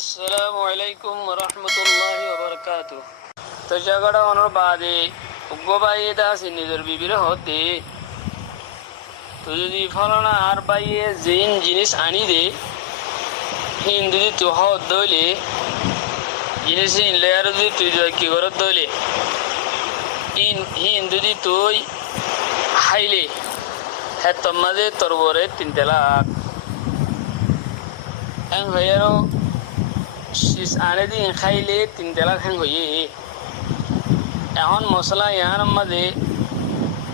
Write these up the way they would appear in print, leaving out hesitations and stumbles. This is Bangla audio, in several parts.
আসসালামু আলাইকুম রহমতুল্লাহি ওয়া বারাকাতুহু। তো ঝগড়া অনর বাদে উগ্গবাইয়ে দাসি নিজের বিবির হতে তো যদি ফলনা আর বাইয়ে জিন জিনিস আনি দে হিন যদি তো হত দইলে জিনিস ইনলে আর যদি তুই কি করত দইলে হিন যদি তুই হাইলে হ্যাঁ তোমাদের তরবরে 3 লাখ হ্যাঁ হয়ে আরো শীষ আনে দিন খাইলে 3 লাখ হ্যাঁ হয়ে এখন মশলা ইয়ার মাঝে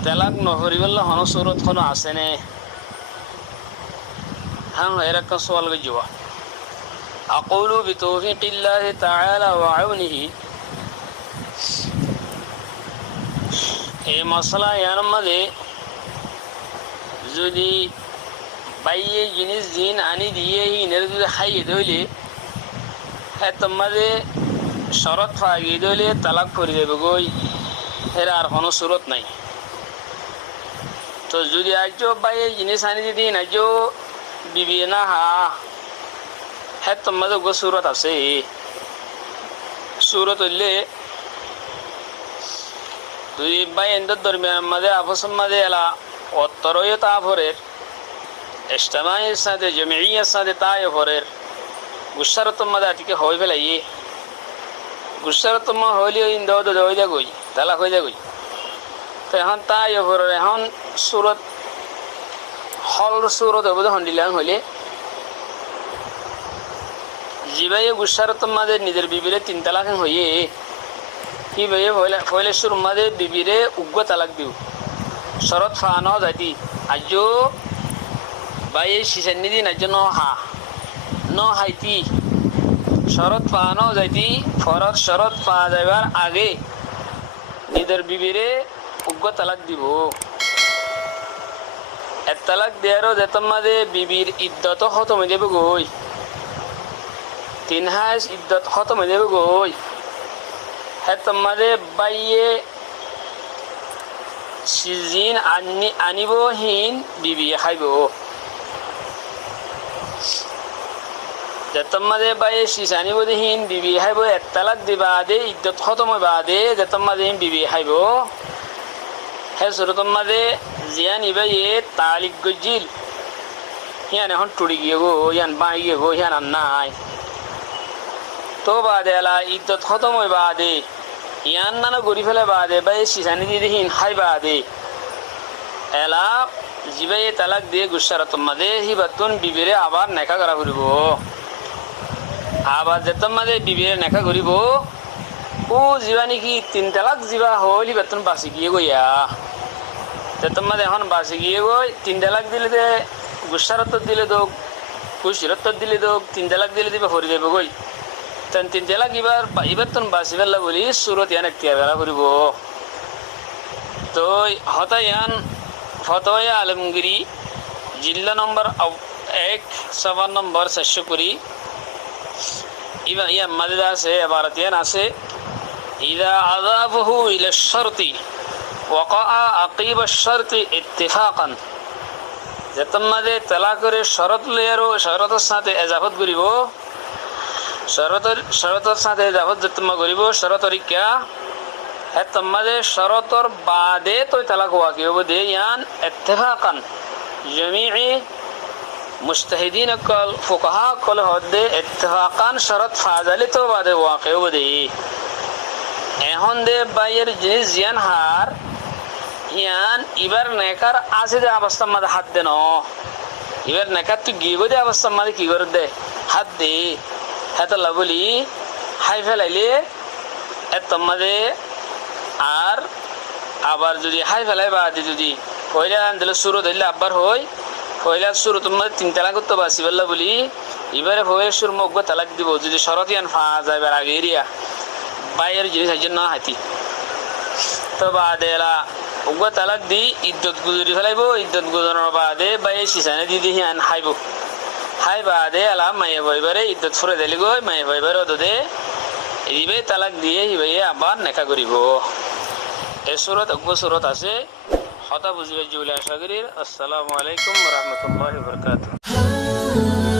তেলাক নহরিবল্লা হন সুরত কোনো আছে নে হ্যাঁ এরকম সওয়াল গজবা আকুলু বিতৌফিকিল্লাহি তাআলা ওয়া আউনিহি এই মশলা ইয়ার মাঝে যদি বাইয়ে জিনিস জিন আনি দিয়ে ইনের যদি খাইয়ে ধইলে হ্যাঁ তোমাদের শরৎ ফাগিয়ে ধইলে তালাক করে দেবে গই এর আর কোনো সুরত নাই। তো যদি আজও বাইয়ে জিনিস আনি দিদি আজও বিবি না হ্যাঁ তোমাদের গো সুরত আছে সুরত হইলে দুই বাই এন্দর দরমিয়ান মাঝে আপসের মাঝে এলা অত্তরয় তাফরের ইজতিমাইয়ের সাথে জমিয়তের সাথে তায়ফরের গুসারতম মাঝে আজকে হয়ে ফেলাই গুসারতম হইলে ইন্দো হয়ে যা গই তালাক হয়ে যা গই। তো এখন তায়ফরের এখন সুরত হল সুরত হবো হন্ডিলাম হইলে জিবাইয়ে গুসারতম মাঝে নিজের বিবিরে 3 তালাক হইয়ে কি ভাইয়ে ফয়লে সুর মাঝে বিবিরে উগ্র তালাক দিও শরৎ ফানো যাইতি আজও বাইয়ে শিশান্নি দিন আজ ন হাইতি শরৎ ফানো যাইতি ফরত শরৎ পা যাইবার আগে নিজের বিবিরে উগ্র তালাক দিব। এক তালাক দেয়ারও যেতাম মাঝে বিবির ইদ্যত খতম হয়ে যাবে গই 3 হাজ ইদ্যত খতম হয়ে যাবে গই হ্যাঁ তোমাদের বাইয়ে সিজিন আনিব হিন বিবি খাইব তোমাদের বাইয়ে শীষ আনিব হিন বিবি খাইব 1 তালাক দিবা দে ইদ্যত খতম হইবা দে যে তোমাদের হিন বিবি খাইব হ্যাঁ সর তোমাদের জিয়া নিবা তালিক গজিল হিয়ান এখন টুড়ি গিয়ে গো হিয়ান বাই গিয়ে গো হিয়ান আর নাই তো বাদে এলা ইদ্যত খতম হই বাদে ইয়ান নানা গড়ি ফেলে বাদে বা এই সিসানি দিয়ে হিন খাই বাদে এলা জিবাই তালাক দিয়ে গুসারত মাদে হি বাতুন বিবিরে আবার নেকা করা করিব আবার যেতম মাদে বিবিরে নেকা করিব ও জিবা নাকি 3 তালাক জিবা হল হি বাতুন বাসি গিয়ে গইয়া যেতম মাদে এখন বাসি গিয়ে গই 3 তালাক দিলে দে গুসারত দিলে দোক গুসিরত দিলে দোক 3 তালাক দিলে দিবে হরি দেব গই 3 তালাক এবার তো বাসি ফেললা বলি সুরত ইয়ান একটিয়া বেলা করিব। তো হতা ইয়ান ফতোয়া আলমগিরি জিল্লা নম্বর 1 সভা নম্বর 420 ইবা ইয়া মাদা আছে ইবারত ইয়ান আছে ইদা আযাফহু ইলা শারতি ওয়াকা আকিব আশ-শারতি ইত্তিফাকান যেতমাদে তালাকের শরত লয়ারো শরতের সাথে ইজাফত করিব শরতের সাথে যাবত যেতমা করিব শরতর কিয়া হ্যাঁ তোমাদের শরতর বাদে তো তালাক হওয়া কি হবো দে ইয়ান ইত্তেফাকান জমিই মুজতাহিদিন কল ফুকাহা কল হদে ইত্তেফাকান শরত ফাজালি তো বাদে ওয়াকি হবো দে এখন দে বাইয়ের জিনিস জিয়ান হার ইয়ান ইবার নেকার আছে যে অবস্থা মাঝে হাত দে ন ইবার নেকার তুই গিয়ে দে অবস্থা মাঝে কি করে দে হাত দে হ্যাঁ বলি হাই ফেলাইলে তোমাদের আর আবার যদি হাই ফেলাই বা যদি পয়লা দিলে শুরু ধরলে আবার হয় পয়লা শুরু তোমাদের 3 তালাক করতে বাসি ফেললা বলি এবারে হয়ে শুরু মগ্য তালাক দিব যদি শরত ইয়ান ফা যাইবার আগে এরিয়া বাইয়ের জিনিস একজন না হাতি তো বাদে এলা উগ্র তালাক দি ইদ্যত গুজরি ফেলাইব ইদ্যত গুজরানোর বাদে বাইয়ে সিসানে দি দিয়ে আন খাইব হাই বাদে আলা মায়ে ভাইবারে ইদ্যত ফুরে দিলি গই মায়ে ভাইবার দে এদিবে তালাক দিয়ে হিবাইয়ে আবার নেকা করিব। এই সুরত অজ্ঞ সুরত আছে হতা বুঝিবে জুলে আশা করি। আসসালামু আলাইকুম ওয়া রাহমাতুল্লাহি ওয়া বারাকাতুহু।